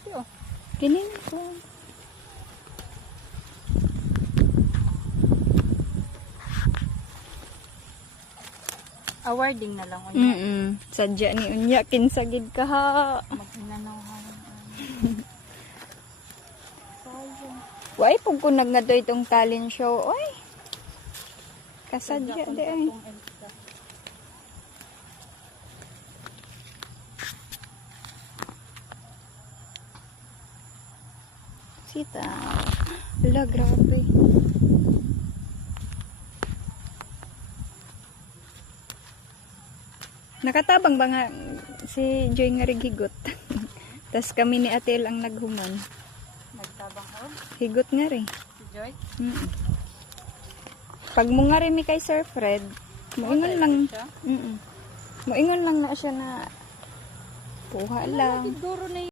ito oh. Kinin ko. Awarding na lang unya. Sadya ni unya kinsagid ka ha. Mag-inanaw ha. Why pug ko nagnato itong talent show, oy. Kasadya di ay. Sita. Wala, grabe. Nakatabang ba nga si Joy nga higot? Tas kami ni Atel ang naghuman. Nagtabang ko. Higot nga rin. Si Joy. Pag mo nga rin mi kay Sir Fred, moingon lang. siya? Moingon lang na siya na puha lang. Siguro na